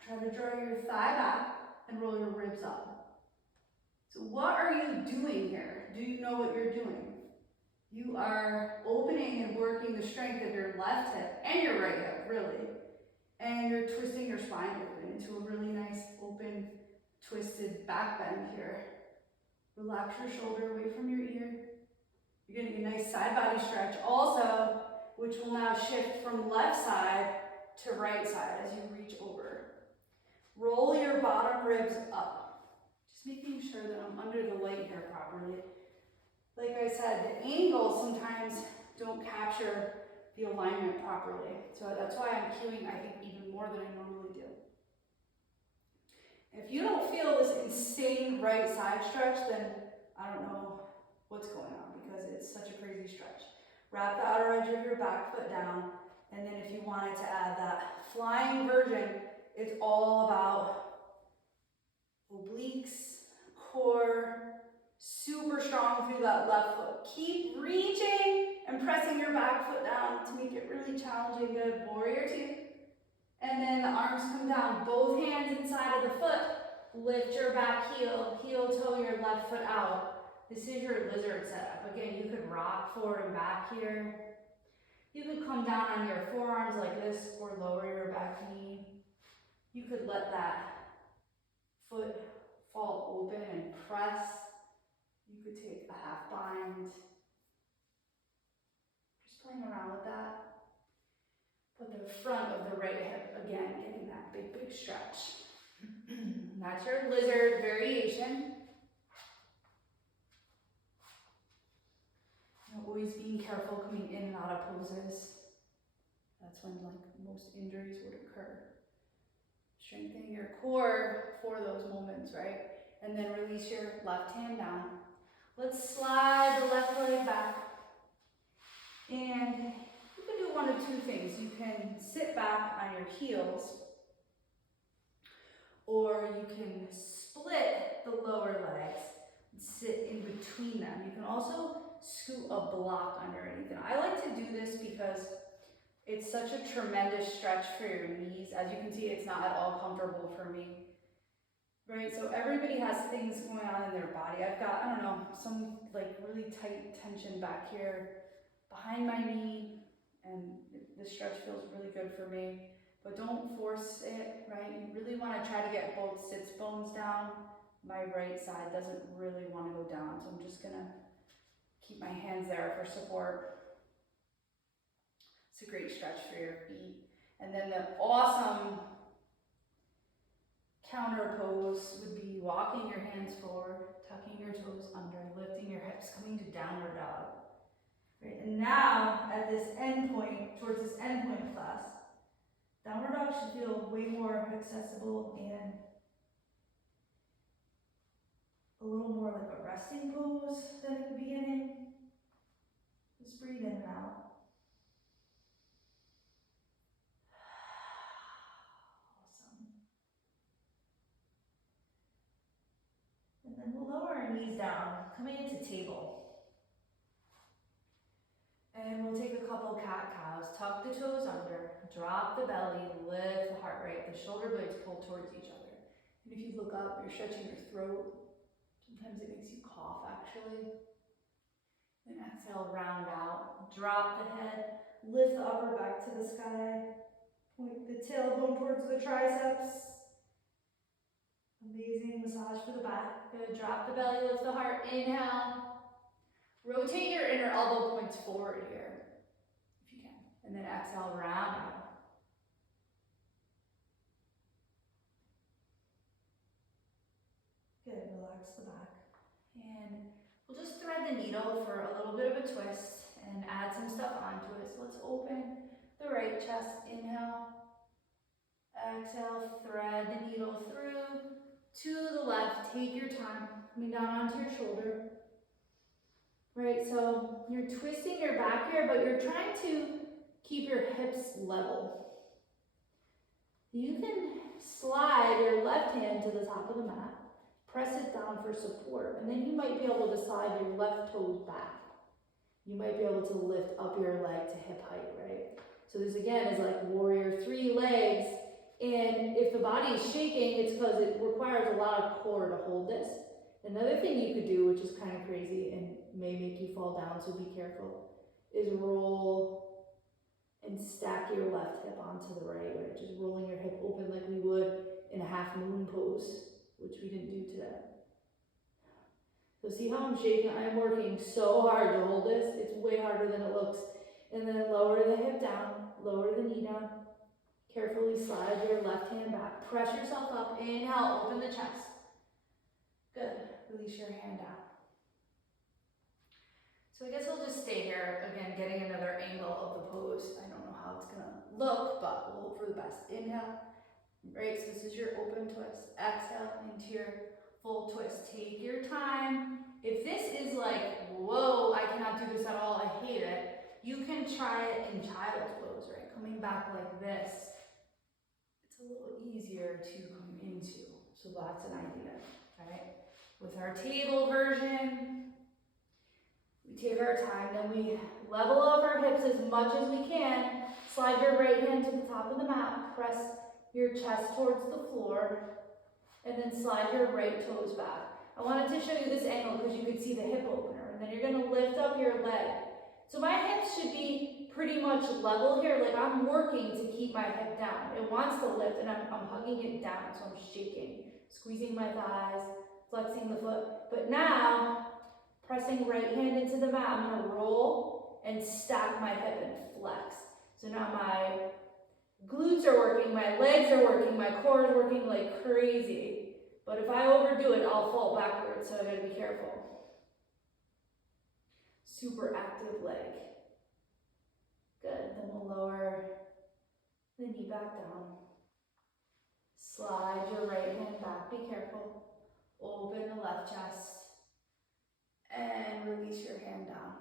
Try to draw your thigh back and roll your ribs up. So what are you doing here? Do you know what you're doing? You are opening and working the strength of your left hip and your right hip, really. And you're twisting your spine open into a really nice, open, twisted back bend here. Relax your shoulder away from your ear. You're getting a nice side body stretch also, which will now shift from left side to right side as you reach over. Roll your bottom ribs up. Just making sure that I'm under the light here properly. Like I said, the angles sometimes don't capture the alignment properly. So that's why I'm cueing, I think, even more than I normally do. If you don't feel this insane right side stretch, then I don't know what's going on, because it's such a crazy stretch. Wrap the outer edge of your back foot down, and then if you wanted to add that flying version, it's all about obliques, core, super strong through that left foot. Keep reaching and pressing your back foot down to make it really challenging. Good, warrior two. And then the arms come down, both hands inside of the foot. Lift your back heel, heel toe your left foot out. This is your lizard setup. Again, you could rock forward and back here. You could come down on your forearms like this or lower your back knee. You could let that foot fall open and press. You could take a half bind. Just playing around with that. Put the front of the right hip, again, getting that big, big stretch. That's your lizard variation. Always being careful coming in and out of poses. That's when most injuries would occur. Strengthening your core for those moments, right? And then release your left hand down. Let's slide the left leg back. And you can do one of two things. You can sit back on your heels, or you can split the lower legs and sit in between them. You can also scoot a block underneath. And I like to do this because it's such a tremendous stretch for your knees. As you can see, it's not at all comfortable for me. Right, so everybody has things going on in their body. I've got, I don't know, some really tight tension back here behind my knee, and the stretch feels really good for me. But don't force it, right? You really want to try to get both sits bones down. My right side doesn't really want to go down, so I'm just gonna keep my hands there for support. It's a great stretch for your feet. And then the awesome counter pose would be walking your hands forward, tucking your toes under, lifting your hips, coming to downward dog. Right? And now, at this end point, towards this end point of class, downward dog should feel way more accessible and a little more like a resting pose than at the beginning. Just breathe in and out. And then we'll lower our knees down, coming into table. And we'll take a couple cat-cows, tuck the toes under, drop the belly, lift the heart rate, the shoulder blades pull towards each other. And if you look up, you're stretching your throat. Sometimes it makes you cough, actually. Then exhale, round out, drop the head, lift the upper back to the sky, point the tailbone towards the triceps. Amazing massage for the back. Good, drop the belly, lift the heart, inhale. Rotate your inner elbow points forward here, if you can. And then exhale, round out. Good, relax the back. And we'll just thread the needle for a little bit of a twist and add some stuff onto it. So let's open the right chest, inhale. Exhale, thread the needle through to the left. Take your time, coming down onto your shoulder. Right, so you're twisting your back here, but you're trying to keep your hips level. You can slide your left hand to the top of the mat, press it down for support, and then you might be able to slide your left toes back. You might be able to lift up your leg to hip height, right? So this again is like warrior 3 legs, and if the body is shaking, it's because it requires a lot of core to hold this. Another thing you could do, which is kind of crazy and may make you fall down, so be careful, is roll and stack your left hip onto the right, right? Just rolling your hip open like we would in a half moon pose, which we didn't do today. So see how I'm shaking? I'm working so hard to hold this. It's way harder than it looks. And then lower the hip down, lower the knee down. Carefully slide your left hand back. Press yourself up. Inhale, open the chest. Good. Release your hand down. So I guess I'll just stay here, again, getting another angle of the pose. I don't know how it's gonna look, but we'll hope for the best. Inhale, right, so this is your open twist. Exhale into your full twist. Take your time. If this is like, whoa, I cannot do this at all, I hate it, you can try it in child's pose, right? Coming back like this. It's a little easier to come into, so that's an idea, right? With our table version, we take our time, then we level up our hips as much as we can. Slide your right hand to the top of the mat, press your chest towards the floor, and then slide your right toes back. I wanted to show you this angle because you could see the hip opener, and then you're gonna lift up your leg. So my hips should be pretty much level here, like I'm working to keep my hip down. It wants to lift, and I'm hugging it down, so I'm shaking, squeezing my thighs, flexing the foot. But now, pressing right hand into the mat, I'm gonna roll and stack my hip and flex. So now my glutes are working, my legs are working, my core is working like crazy. But if I overdo it, I'll fall backwards, so I gotta be careful. Super active leg. Good, then we'll lower the knee back down. Slide your right hand back, be careful. Open the left chest. And release your hand down.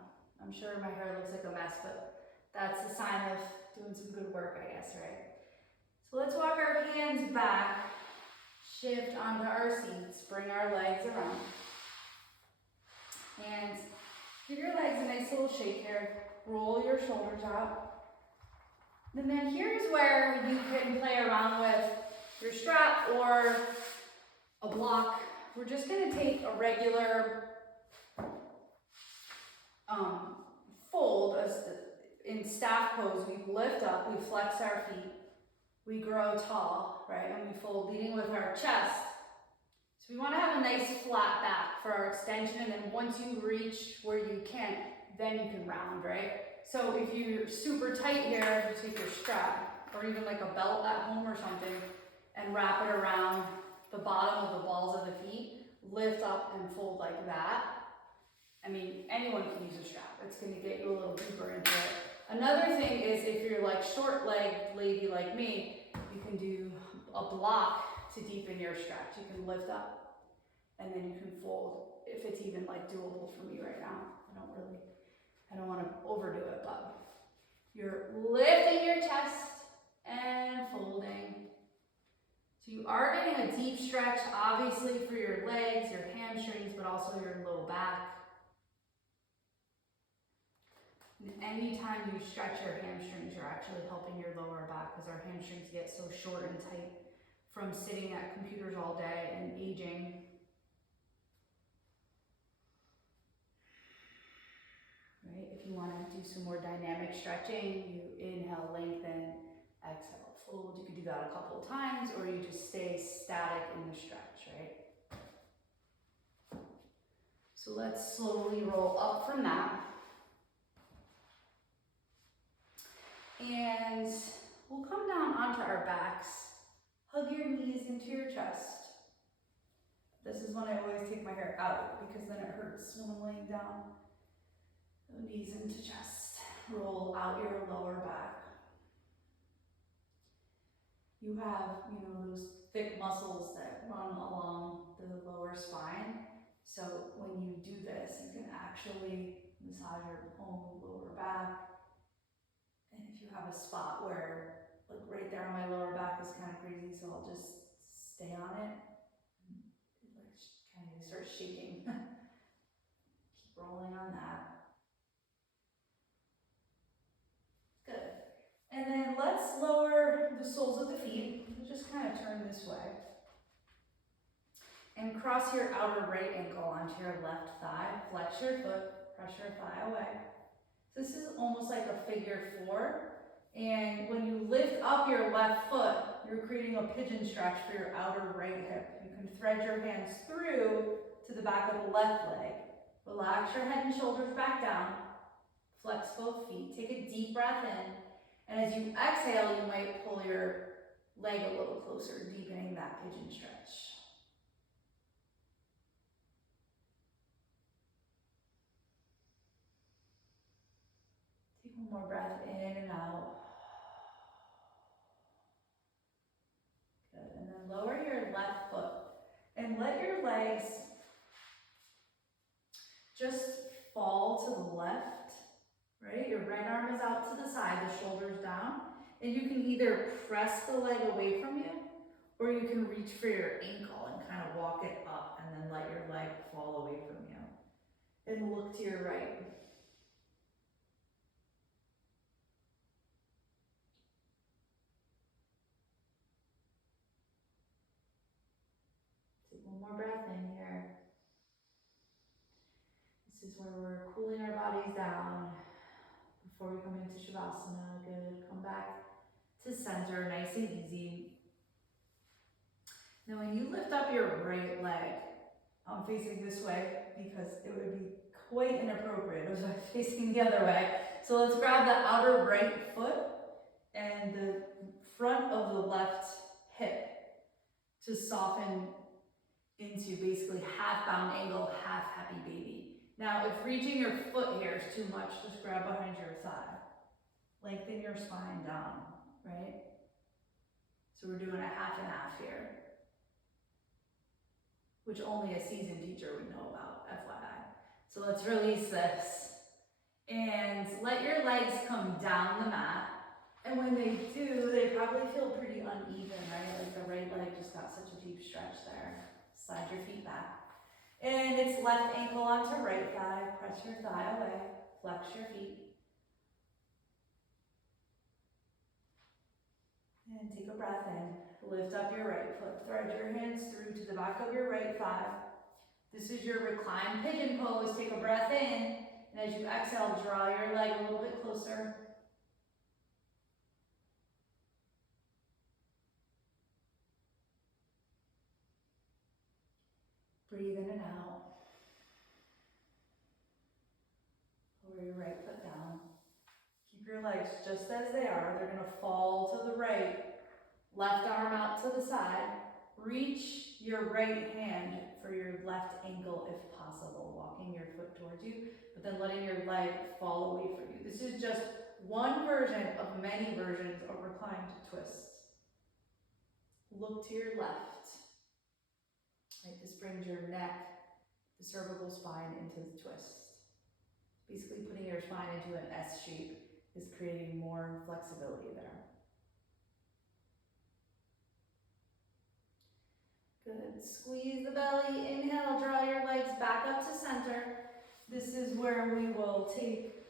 I'm sure my hair looks like a mess, but that's a sign of doing some good work, I guess, right? So let's walk our hands back, shift onto our seats, bring our legs around. And give your legs a nice little shake here. Roll your shoulders out. And then here's where you can play around with your strap or a block. We're just gonna take a regular fold. In staff pose, we lift up, we flex our feet, we grow tall, right? And we fold, leading with our chest. So we want to have a nice flat back for our extension, and then once you reach where you can, then you can round, right? So if you're super tight here, you take your strap, or even like a belt at home or something, and wrap it around the bottom of the balls of the feet, lift up and fold like that. I mean, anyone can use a strap. It's going to get you a little deeper into it. Another thing is if you're like short-legged lady like me, you can do a block to deepen your stretch. You can lift up and then you can fold if it's even like doable for me right now. I don't want to overdo it, but you're lifting your chest and folding. So you are getting a deep stretch, obviously, for your legs, your hamstrings, but also your low back. And anytime you stretch your hamstrings, you're actually helping your lower back, because our hamstrings get so short and tight from sitting at computers all day and aging. Right? If you want to do some more dynamic stretching, you inhale, lengthen, exhale, fold. You could do that a couple of times, or you just stay static in the stretch, right? So let's slowly roll up from that. Hug your knees into your chest. This is when I always take my hair out because then it hurts when I'm laying down. So knees into chest. Roll out your lower back. You have, those thick muscles that run along the lower spine. So when you do this, you can actually massage your own lower back. And if you have a spot where, like right there on my lower back is kind of crazy, so I'll just stay on it. It like kind of starts shaking. Keep rolling on that. Good. And then let's lower the soles of the feet. Just kind of turn this way. And cross your outer right ankle onto your left thigh. Flex your foot, press your thigh away. This is almost like a figure 4. And when you lift up your left foot, you're creating a pigeon stretch for your outer right hip. You can thread your hands through to the back of the left leg. Relax your head and shoulders back down. Flex both feet. Take a deep breath in. And as you exhale, you might pull your leg a little closer, deepening that pigeon stretch. Take one more breath in and out. Good. And then lower your left foot and let your legs just fall to the left, right? Your right arm is out to the side, the shoulders down. And you can either press the leg away from you, or you can reach for your ankle and kind of walk it up and then let your leg fall away from you. And look to your right. Take one more breath in here. This is where we're cooling our bodies down before we come into Shavasana. Good. Come back to center, nice and easy. Now when you lift up your right leg, I'm facing this way because it would be quite inappropriate if I was facing the other way. So let's grab the outer right foot and the front of the left hip to soften into basically half bound angle, half happy baby. Now if reaching your foot here is too much, just grab behind your thigh. Lengthen your spine down, right? So we're doing a half and half here, which only a seasoned teacher would know about, FYI. So let's release this. And let your legs come down the mat. And when they do, they probably feel pretty uneven, right? Like the right leg just got such a deep stretch there. Slide your feet back. And it's left ankle onto right thigh. Press your thigh away. Flex your feet. And take a breath in. Lift up your right foot. Thread your hands through to the back of your right thigh. This is your reclined pigeon pose. Take a breath in. And as you exhale, draw your leg a little bit closer. Breathe in and out. Lower your right foot down. Keep your legs just as they are. They're going to fall to the right. Left arm out to the side. Reach your right hand for your left ankle if possible, walking your foot towards you, but then letting your leg fall away from you. This is just one version of many versions of reclined twists. Look to your left. Right, this brings your neck, the cervical spine into the twist. Basically putting your spine into an S shape is creating more flexibility there. Good. Squeeze the belly. Inhale, draw your legs back up to center. This is where we will take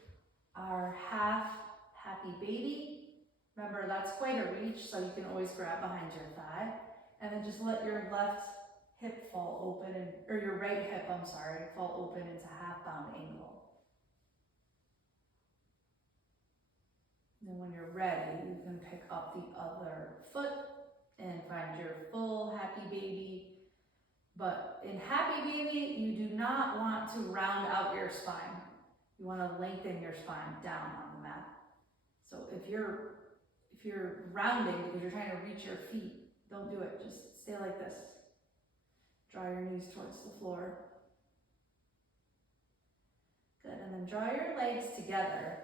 our half happy baby. Remember, that's quite a reach, so you can always grab behind your thigh. And then just let your left hip fall open, or your right hip, fall open into half bound angle. And then when you're ready, you can pick up the other foot and find your full happy baby. But in happy baby, you do not want to round out your spine. You want to lengthen your spine down on the mat. So if you're rounding because you're trying to reach your feet, Don't do it, just stay like this. Draw your knees towards the floor. Good, and then draw your legs together.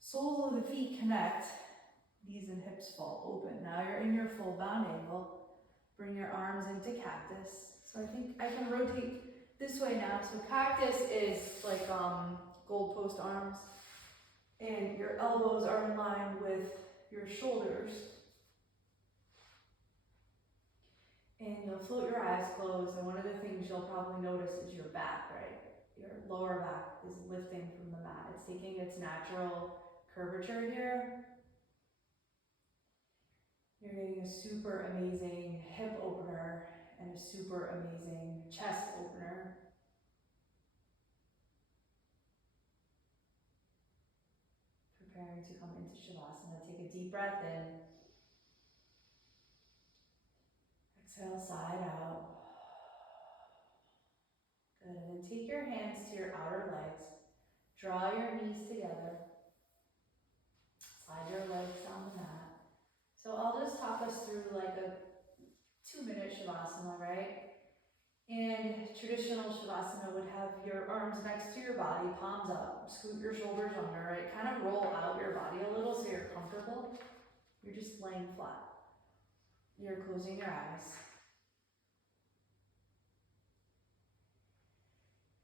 Soles of the feet connect. Knees and hips fall open. Now you're in your full bound angle. Bring your arms into cactus. So I think I can rotate this way now. So cactus is like goalpost arms. And your elbows are in line with your shoulders. And you'll float your eyes closed. And one of the things you'll probably notice is your back, right? Your lower back is lifting from the mat. It's taking its natural curvature here. You're getting a super amazing hip opener and a super amazing chest opener. Preparing to come into Shavasana. Take a deep breath in. Exhale, side out. Good, and then take your hands to your outer legs. Draw your knees together. Slide your legs down the mat. So I'll just talk us through like a 2-minute Shavasana, right? And traditional Shavasana would have your arms next to your body, palms up, scoot your shoulders under, right? Kind of roll out your body a little so you're comfortable. You're just laying flat. You're closing your eyes.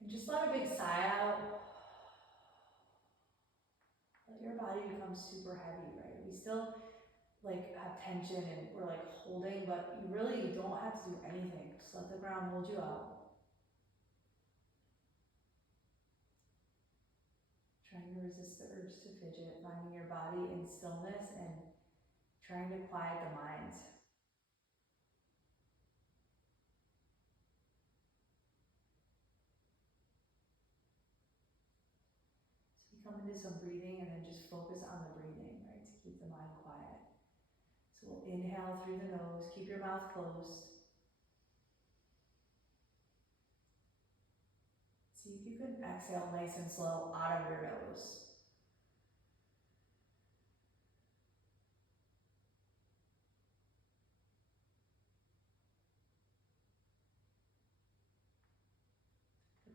And just let a big sigh out. Let your body become super heavy, right? We still like have tension and we're like holding, but you really don't have to do anything. Just let the ground hold you out. Trying to resist the urge to fidget, finding your body in stillness and trying to quiet the mind. So we come into some breathing and then just focus on the breathing, right, to keep the mind quiet. So we'll inhale through the nose, keep your mouth closed. See if you can exhale nice and slow out of your nose.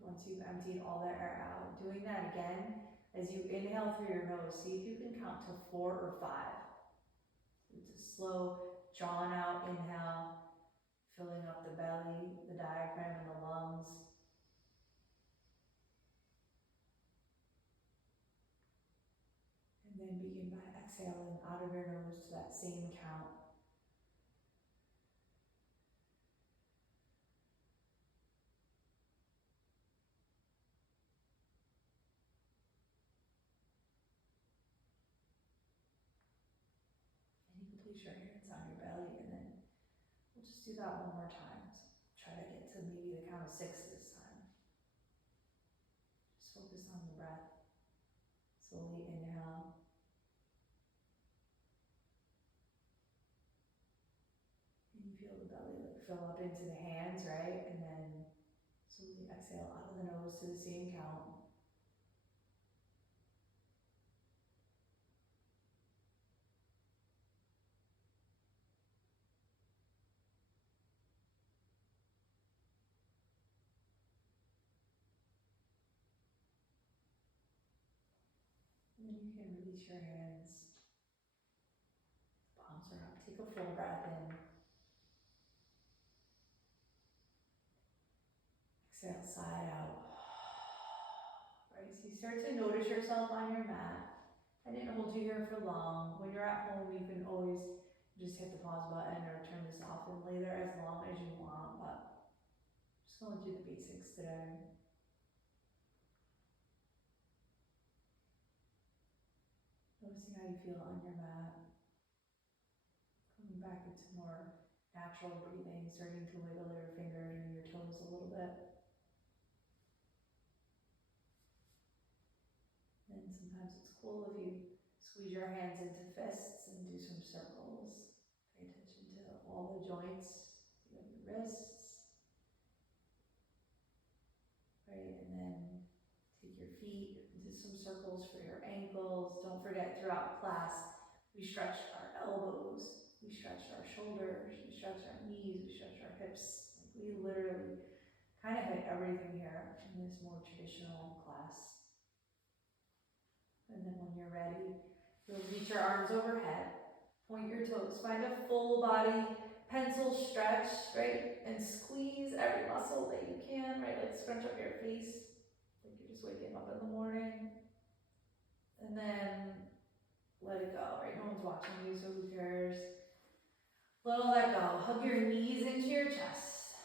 Once you've emptied all the air out, doing that again, as you inhale through your nose, see if you can count to 4 or 5. It's a slow, drawn out inhale, filling up the belly, the diaphragm, and the lungs. And then begin by exhaling out of your nose to that same count. And you can place your hands on your belly, and then we'll just do that one more time. So try to get to maybe the count of 6 this time. Just focus on the breath. Slowly inhale. And you feel the belly like fill up into the hands, right? And then slowly exhale out of the nose to the same count. And then you can release your hands. Palms are up. Take a full breath in. Exhale, side out. Right, so you start to notice yourself on your mat. I didn't hold you here for long. When you're at home, you can always just hit the pause button or turn this off and lay there as long as you want, but just going through the basics today. Noticing how you feel on your mat. Coming back into more natural breathing, starting to wiggle your fingers and your toes a little bit. And sometimes it's cool if you squeeze your hands into fists and do some circles. Pay attention to all the joints. You have your wrists, right? And then take your feet and do some circles for your ankles. Don't forget throughout class, we stretch our elbows. We stretched our shoulders, we stretched our knees, we stretched our hips. We literally kind of hit everything here in this more traditional class. And then when you're ready, you'll reach your arms overhead, point your toes, find a full body pencil stretch, right? And squeeze every muscle that you can, right? Like scrunch up your face, like you're just waking up in the morning. And then let it go, right? No one's watching you, so who cares? Let all that go. Hug your knees into your chest.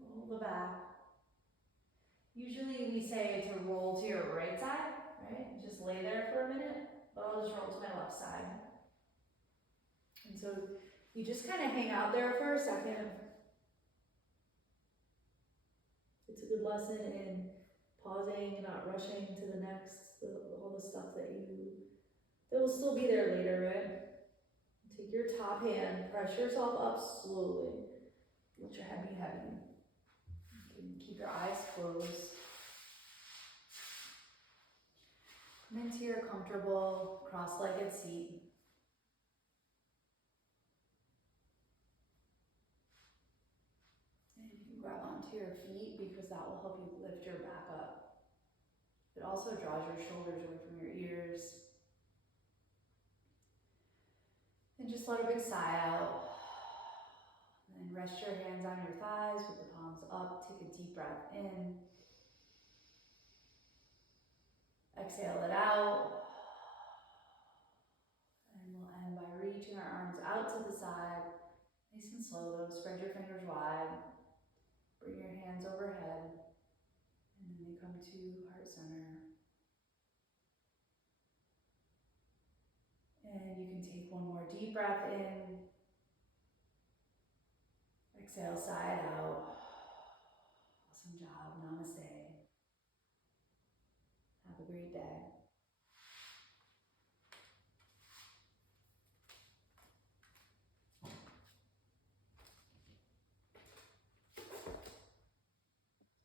Roll the back. Usually we say to roll to your right side, right? Just lay there for a minute, but I'll just roll to my left side. And so you just kind of hang out there for a second. It's a good lesson in pausing and not rushing to the next, all the stuff that will still be there later, right? Take your top hand, press yourself up slowly. Let your head be heavy. You can keep your eyes closed. Come into your comfortable cross-legged seat. And you can grab onto your feet because that will help you lift your back up. It also draws your shoulders away from your ears. And just let a big sigh out. And then rest your hands on your thighs with the palms up. Take a deep breath in. Exhale it out. And we'll end by reaching our arms out to the side. Nice and slow though. Spread your fingers wide. Bring your hands overhead. And then they come to heart center. And you can take one more deep breath in. Exhale, side out. Awesome job. Namaste. Have a great day.